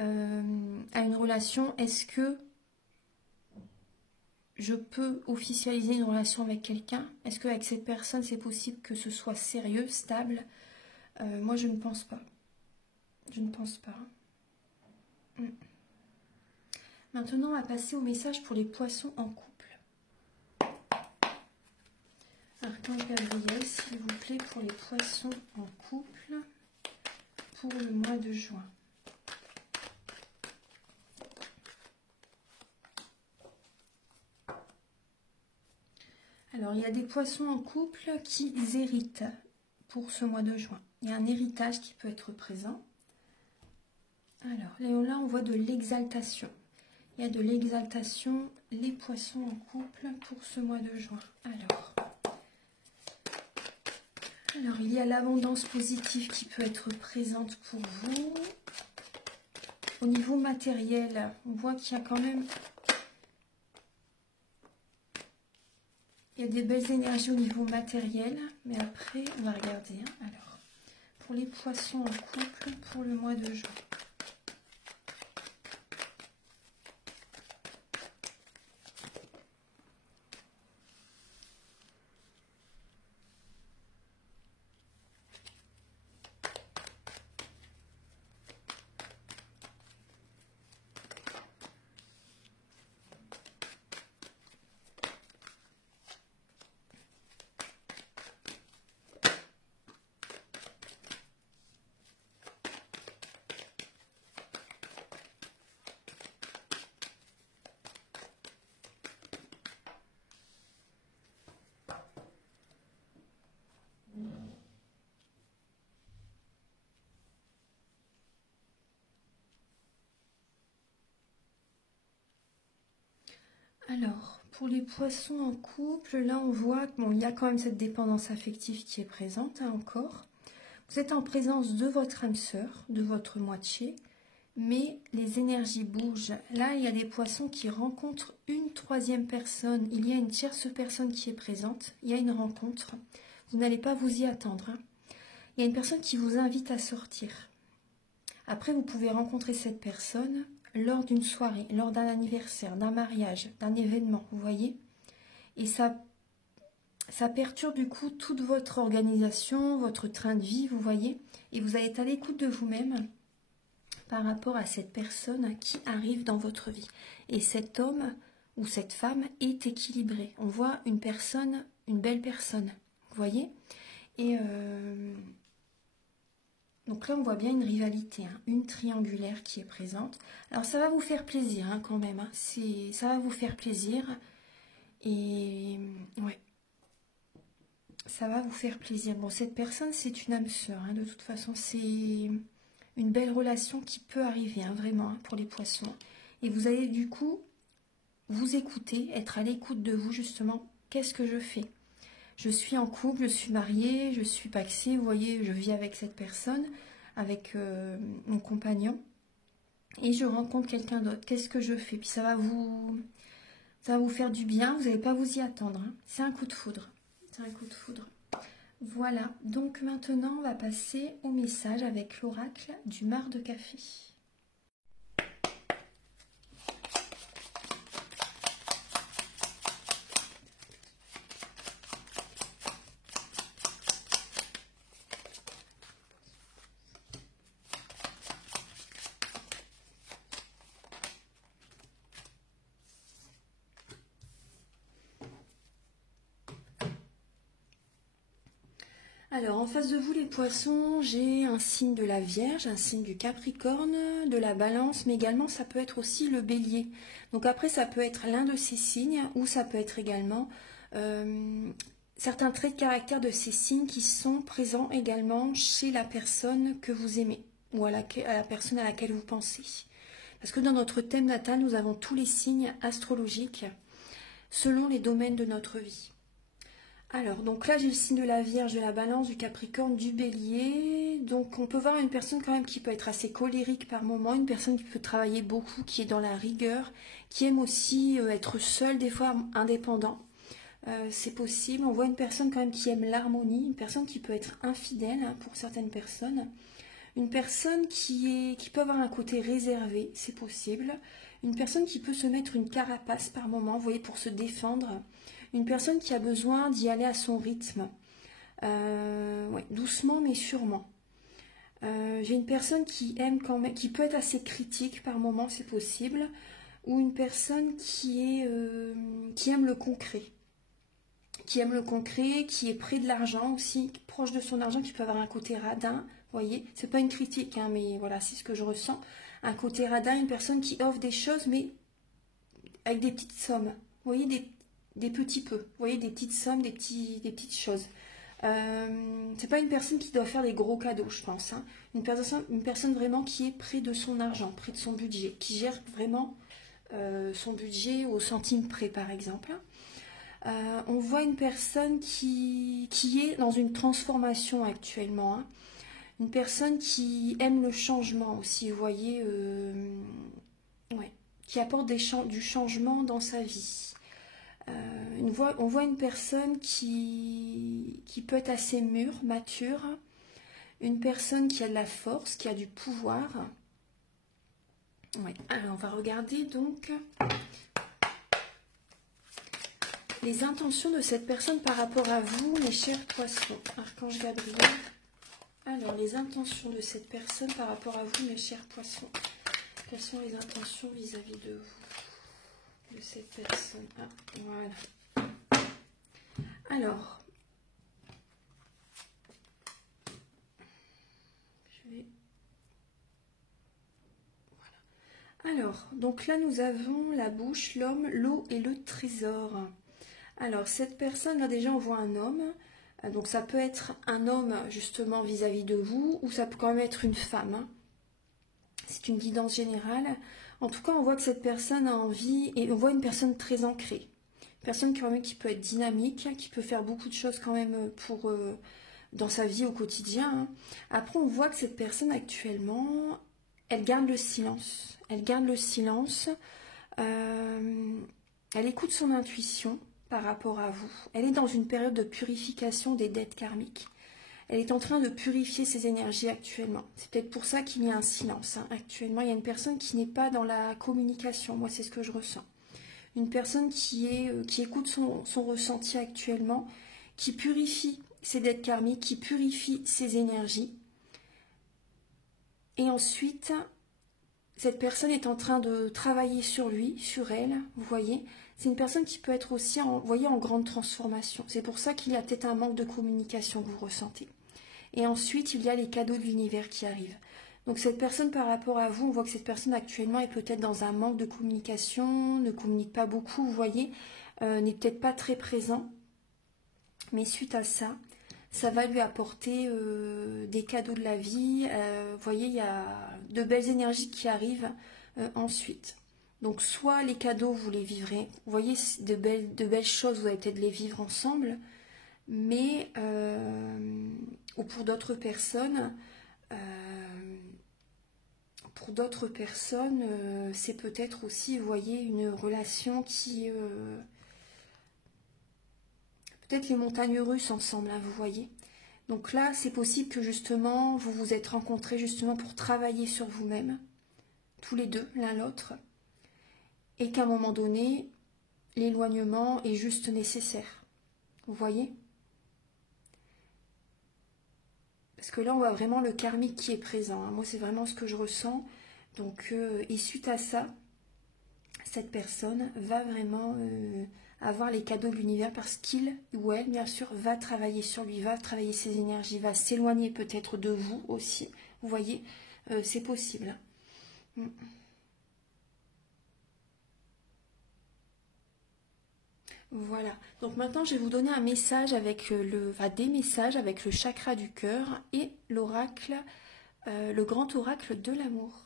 à une relation. Est-ce que je peux officialiser une relation avec quelqu'un? Est-ce qu'avec cette personne, c'est possible que ce soit sérieux, stable? Moi, je ne pense pas. Je ne pense pas. Maintenant, on va passer au message pour les poissons en couple. Archange Gabriel, s'il vous plaît, pour les poissons en couple pour le mois de juin. Alors, il y a des poissons en couple qui héritent pour ce mois de juin. Il y a un héritage qui peut être présent. Alors, là, on voit de l'exaltation. Il y a de l'exaltation, les poissons en couple pour ce mois de juin. Alors, il y a l'abondance positive qui peut être présente pour vous. Au niveau matériel, on voit qu'il y a quand même... Il y a des belles énergies au niveau matériel, mais après, on va regarder. Hein. Alors, pour les poissons en couple pour le mois de juin. Alors, pour les poissons en couple, là on voit qu'il y a quand même cette dépendance affective qui est présente encore. Vous êtes en présence de votre âme sœur, de votre moitié, mais les énergies bougent. Là, il y a des poissons qui rencontrent une troisième personne. Il y a une tierce personne qui est présente. Il y a une rencontre. Vous n'allez pas vous y attendre, hein. Il y a une personne qui vous invite à sortir. Après, vous pouvez rencontrer cette personne lors d'une soirée, lors d'un anniversaire, d'un mariage, d'un événement, vous voyez. Et ça perturbe du coup toute votre organisation, votre train de vie, vous voyez. Et vous allez être à l'écoute de vous-même par rapport à cette personne qui arrive dans votre vie. Et cet homme ou cette femme est équilibré. On voit une personne, une belle personne, vous voyez. Et donc là, on voit bien une rivalité, hein, une triangulaire qui est présente. Alors ça va vous faire plaisir, hein, quand même. Hein. Ça va vous faire plaisir. Et ouais, ça va vous faire plaisir. Bon, cette personne, c'est une âme sœur. Hein, de toute façon, c'est une belle relation qui peut arriver, hein, vraiment, hein, pour les poissons. Et vous allez du coup vous écouter, être à l'écoute de vous, justement. Qu'est-ce que je fais? Je suis en couple, je suis mariée, je suis paxée, vous voyez, je vis avec cette personne, avec mon compagnon, et je rencontre quelqu'un d'autre. Qu'est-ce que je fais? Puis ça va vous faire du bien, vous n'allez pas vous y attendre, hein. C'est un coup de foudre. C'est un coup de foudre. Voilà, donc maintenant on va passer au message avec l'oracle du marc de café. Alors, en face de vous, les poissons, j'ai un signe de la Vierge, un signe du Capricorne, de la Balance, mais également, ça peut être aussi le Bélier. Donc après, ça peut être l'un de ces signes, ou ça peut être également certains traits de caractère de ces signes qui sont présents également chez la personne que vous aimez, ou à la personne à laquelle vous pensez. Parce que dans notre thème natal, nous avons tous les signes astrologiques selon les domaines de notre vie. Alors, donc là, j'ai le signe de la Vierge, de la Balance, du Capricorne, du Bélier. Donc, on peut voir une personne quand même qui peut être assez colérique par moment, une personne qui peut travailler beaucoup, qui est dans la rigueur, qui aime aussi être seule, des fois indépendant. C'est possible. On voit une personne quand même qui aime l'harmonie, une personne qui peut être infidèle, hein, pour certaines personnes. Une personne qui peut avoir un côté réservé, c'est possible. Une personne qui peut se mettre une carapace par moment, vous voyez, pour se défendre. Une personne qui a besoin d'y aller à son rythme, ouais, doucement mais sûrement. J'ai une personne qui aime quand même, qui peut être assez critique par moment, c'est possible, ou une personne qui aime le concret, qui est près de l'argent aussi, proche de son argent, qui peut avoir un côté radin. Vous voyez, c'est pas une critique, hein, mais voilà, c'est ce que je ressens. Un côté radin, une personne qui offre des choses, mais avec des petites sommes. Vous voyez, des petits peu, vous voyez, des petites sommes, des petites choses. C'est pas une personne qui doit faire des gros cadeaux, je pense. Hein. Une personne vraiment qui est près de son argent, près de son budget, qui gère vraiment son budget au centime près, par exemple. On voit une personne qui est dans une transformation actuellement. Hein. Une personne qui aime le changement aussi, vous voyez, ouais, qui apporte du changement dans sa vie. On voit une personne qui peut être assez mûre, mature, une personne qui a de la force, qui a du pouvoir. Ouais. Alors, on va regarder donc les intentions de cette personne par rapport à vous, mes chers poissons. Archange Gabriel. Alors, les intentions de cette personne par rapport à vous, mes chers poissons. Quelles sont les intentions vis-à-vis de vous, de cette personne? Ah, voilà. Alors, je vais... Voilà. Alors, donc là, nous avons la bouche, l'homme, l'eau et le trésor. Alors, cette personne, là, déjà, on voit un homme. Donc, ça peut être un homme, justement, vis-à-vis de vous, ou ça peut quand même être une femme. Hein. C'est une guidance générale. En tout cas, on voit que cette personne a envie, et on voit une personne très ancrée. Une personne quand même qui peut être dynamique, qui peut faire beaucoup de choses quand même pour, dans sa vie au quotidien. Hein. Après, on voit que cette personne actuellement, elle garde le silence. Elle garde le silence. Elle écoute son intuition par rapport à vous. Elle est dans une période de purification des dettes karmiques. Elle est en train de purifier ses énergies actuellement. C'est peut-être pour ça qu'il y a un silence. Hein. Actuellement, il y a une personne qui n'est pas dans la communication. Moi, c'est ce que je ressens. Une personne qui écoute son ressenti actuellement, qui purifie ses dettes karmiques, qui purifie ses énergies. Et ensuite, cette personne est en train de travailler sur lui, sur elle, vous voyez. C'est une personne qui peut être aussi, vous voyez, en grande transformation. C'est pour ça qu'il y a peut-être un manque de communication que vous ressentez. Et ensuite, il y a les cadeaux de l'univers qui arrivent. Donc cette personne par rapport à vous, on voit que cette personne actuellement est peut-être dans un manque de communication, ne communique pas beaucoup, vous voyez, n'est peut-être pas très présent. Mais suite à ça, ça va lui apporter des cadeaux de la vie. Vous voyez, il y a de belles énergies qui arrivent ensuite. Donc soit les cadeaux, vous les vivrez, vous voyez, de belles choses, vous allez peut-être les vivre ensemble, mais ou pour d'autres personnes, c'est peut-être aussi, vous voyez, une relation qui... peut-être les montagnes russes ensemble, hein, vous voyez. Donc là, c'est possible que justement, vous vous êtes rencontrés justement pour travailler sur vous-même, tous les deux, l'un l'autre, et qu'à un moment donné, l'éloignement est juste nécessaire. Vous voyez? Parce que là, on voit vraiment le karmique qui est présent. Hein. Moi, c'est vraiment ce que je ressens. Donc, et suite à ça, cette personne va vraiment avoir les cadeaux de l'univers parce qu'il ou elle, bien sûr, va travailler sur lui, va travailler ses énergies, va s'éloigner peut-être de vous aussi. Vous voyez, c'est possible. Voilà, donc maintenant je vais vous donner un message avec des messages avec le chakra du cœur et l'oracle, le grand oracle de l'amour.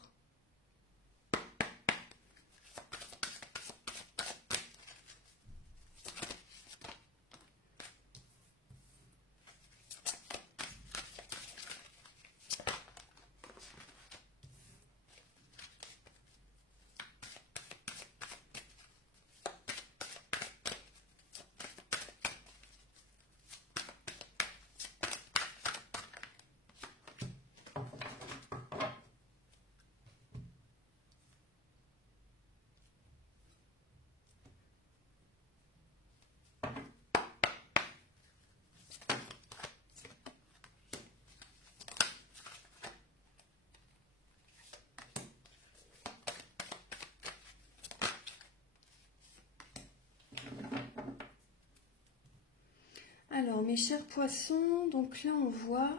Alors, mes chers poissons, donc là, on voit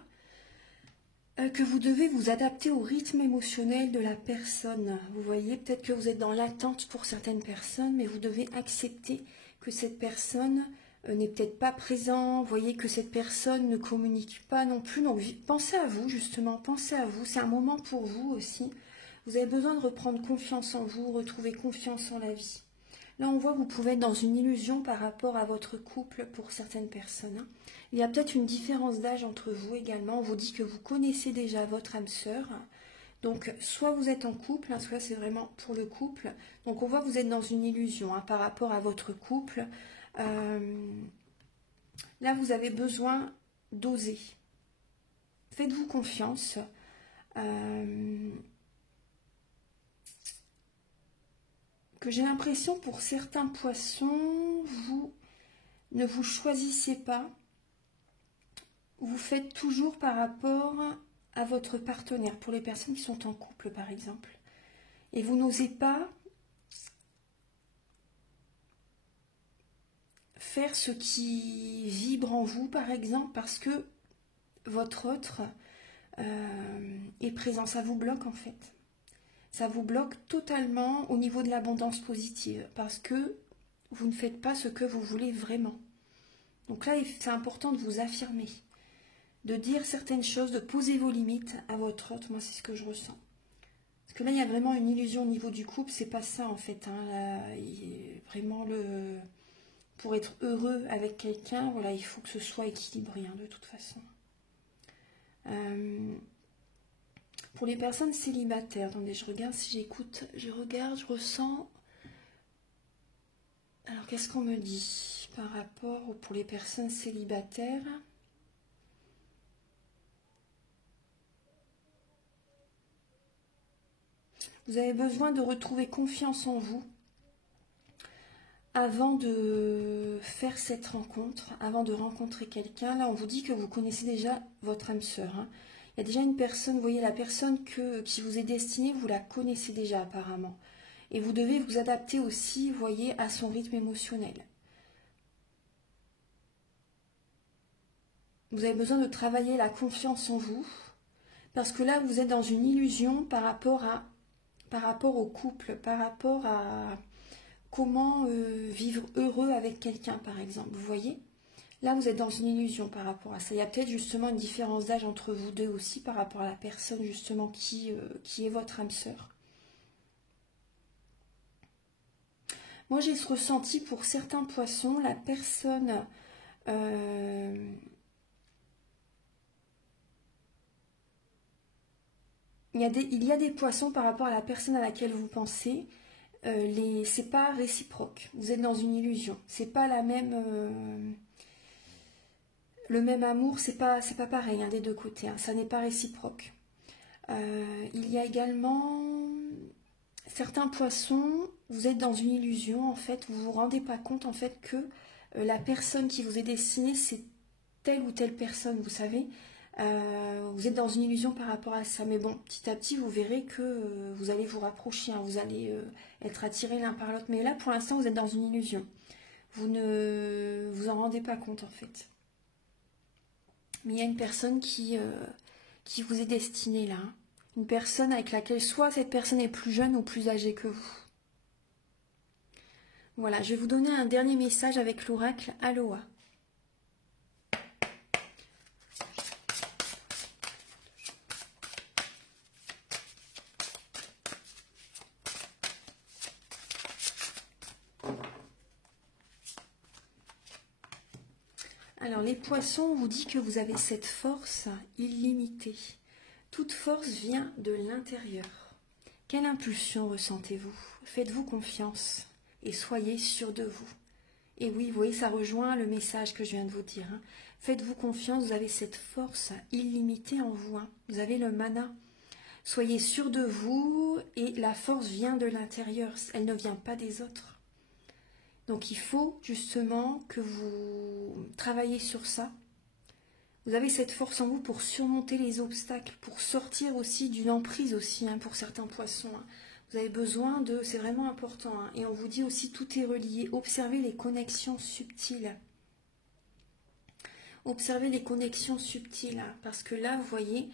que vous devez vous adapter au rythme émotionnel de la personne. Vous voyez, peut-être que vous êtes dans l'attente pour certaines personnes, mais vous devez accepter que cette personne n'est peut-être pas présente. Vous voyez que cette personne ne communique pas non plus. Donc, pensez à vous, justement, pensez à vous. C'est un moment pour vous aussi. Vous avez besoin de reprendre confiance en vous, retrouver confiance en la vie. Là, on voit que vous pouvez être dans une illusion par rapport à votre couple pour certaines personnes. Il y a peut-être une différence d'âge entre vous également. On vous dit que vous connaissez déjà votre âme sœur. Donc, soit vous êtes en couple, soit c'est vraiment pour le couple. Donc, on voit que vous êtes dans une illusion par rapport à votre couple. Là, vous avez besoin d'oser. Faites-vous confiance. Que j'ai l'impression pour certains poissons, vous ne vous choisissez pas, vous faites toujours par rapport à votre partenaire, pour les personnes qui sont en couple par exemple. Et vous n'osez pas faire ce qui vibre en vous par exemple, parce que votre autre est présent, ça vous bloque en fait. Ça vous bloque totalement au niveau de l'abondance positive parce que vous ne faites pas ce que vous voulez vraiment. Donc là, c'est important de vous affirmer, de dire certaines choses, de poser vos limites à votre autre. Moi, c'est ce que je ressens. Parce que là, il y a vraiment une illusion au niveau du couple. C'est pas ça, en fait. Hein. Là, vraiment, pour être heureux avec quelqu'un, voilà, il faut que ce soit équilibré, hein, de toute façon. Pour les personnes célibataires, attendez, je regarde si j'écoute, je regarde, je ressens. Alors, qu'est-ce qu'on me dit par rapport pour les personnes célibataires? Vous avez besoin de retrouver confiance en vous avant de faire cette rencontre, avant de rencontrer quelqu'un. Là, on vous dit que vous connaissez déjà votre âme sœur. Hein. Il y a déjà une personne, vous voyez, la personne qui vous est destinée, vous la connaissez déjà apparemment. Et vous devez vous adapter aussi, vous voyez, à son rythme émotionnel. Vous avez besoin de travailler la confiance en vous, parce que là, vous êtes dans une illusion par rapport au couple, par rapport à comment vivre heureux avec quelqu'un, par exemple. Vous voyez? Là, vous êtes dans une illusion par rapport à ça. Il y a peut-être justement une différence d'âge entre vous deux aussi par rapport à la personne justement qui est votre âme sœur. Moi, j'ai ce ressenti pour certains poissons. La personne... il y a des poissons par rapport à la personne à laquelle vous pensez. C'est pas réciproque. Vous êtes dans une illusion. C'est pas la même... le même amour, c'est pas pareil hein, des deux côtés. Hein, ça n'est pas réciproque. Il y a également... certains poissons, vous êtes dans une illusion, en fait, vous vous rendez pas compte, en fait, que la personne qui vous est destinée, c'est telle ou telle personne, vous savez. Vous êtes dans une illusion par rapport à ça. Mais bon, petit à petit, vous verrez que vous allez vous rapprocher, hein, vous allez être attirés l'un par l'autre. Mais là, pour l'instant, vous êtes dans une illusion. Vous ne vous en rendez pas compte, en fait. Mais il y a une personne qui vous est destinée, là. Hein. Une personne avec laquelle soit cette personne est plus jeune ou plus âgée que vous. Voilà, je vais vous donner un dernier message avec l'oracle Aloha. Alors les poissons, on vous dit que vous avez cette force illimitée. Toute force vient de l'intérieur. Quelle impulsion ressentez-vous? Faites-vous confiance et soyez sûr de vous. Et oui, vous voyez, ça rejoint le message que je viens de vous dire. Hein. Faites-vous confiance, vous avez cette force illimitée en vous. Hein. Vous avez le mana. Soyez sûr de vous et la force vient de l'intérieur. Elle ne vient pas des autres. Donc il faut justement que vous travaillez sur ça. Vous avez cette force en vous pour surmonter les obstacles, pour sortir aussi d'une emprise aussi, hein, pour certains poissons. Hein. Vous avez besoin de... c'est vraiment important. Hein. Et on vous dit aussi tout est relié. Observez les connexions subtiles. Observez les connexions subtiles. Hein, parce que là, vous voyez,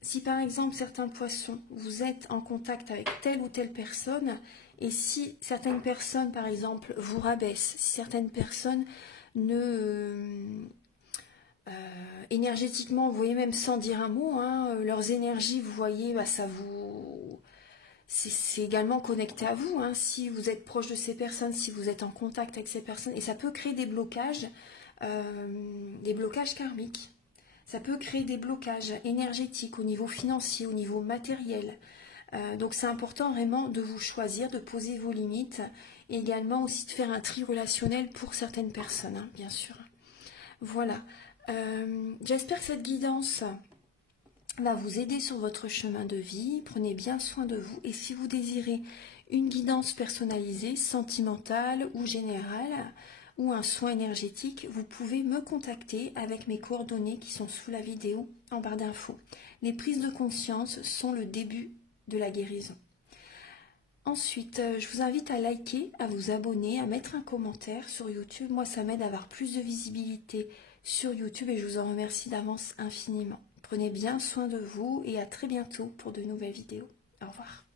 si par exemple certains poissons, vous êtes en contact avec telle ou telle personne, et si certaines personnes, par exemple, vous rabaissent, si certaines personnes énergétiquement, vous voyez, même sans dire un mot, hein, leurs énergies, vous voyez, bah, ça vous... c'est également connecté à vous, hein, si vous êtes proche de ces personnes, si vous êtes en contact avec ces personnes, et ça peut créer des blocages karmiques. Ça peut créer des blocages énergétiques au niveau financier, au niveau matériel. Donc c'est important vraiment de vous choisir, de poser vos limites et également aussi de faire un tri relationnel pour certaines personnes, hein, bien sûr. Voilà. J'espère que cette guidance va vous aider sur votre chemin de vie. Prenez bien soin de vous et si vous désirez une guidance personnalisée, sentimentale ou générale, ou un soin énergétique, vous pouvez me contacter avec mes coordonnées qui sont sous la vidéo en barre d'infos. Les prises de conscience sont le début de la guérison. Ensuite, je vous invite à liker, à vous abonner, à mettre un commentaire sur YouTube. Moi, ça m'aide à avoir plus de visibilité sur YouTube et je vous en remercie d'avance infiniment. Prenez bien soin de vous et à très bientôt pour de nouvelles vidéos. Au revoir.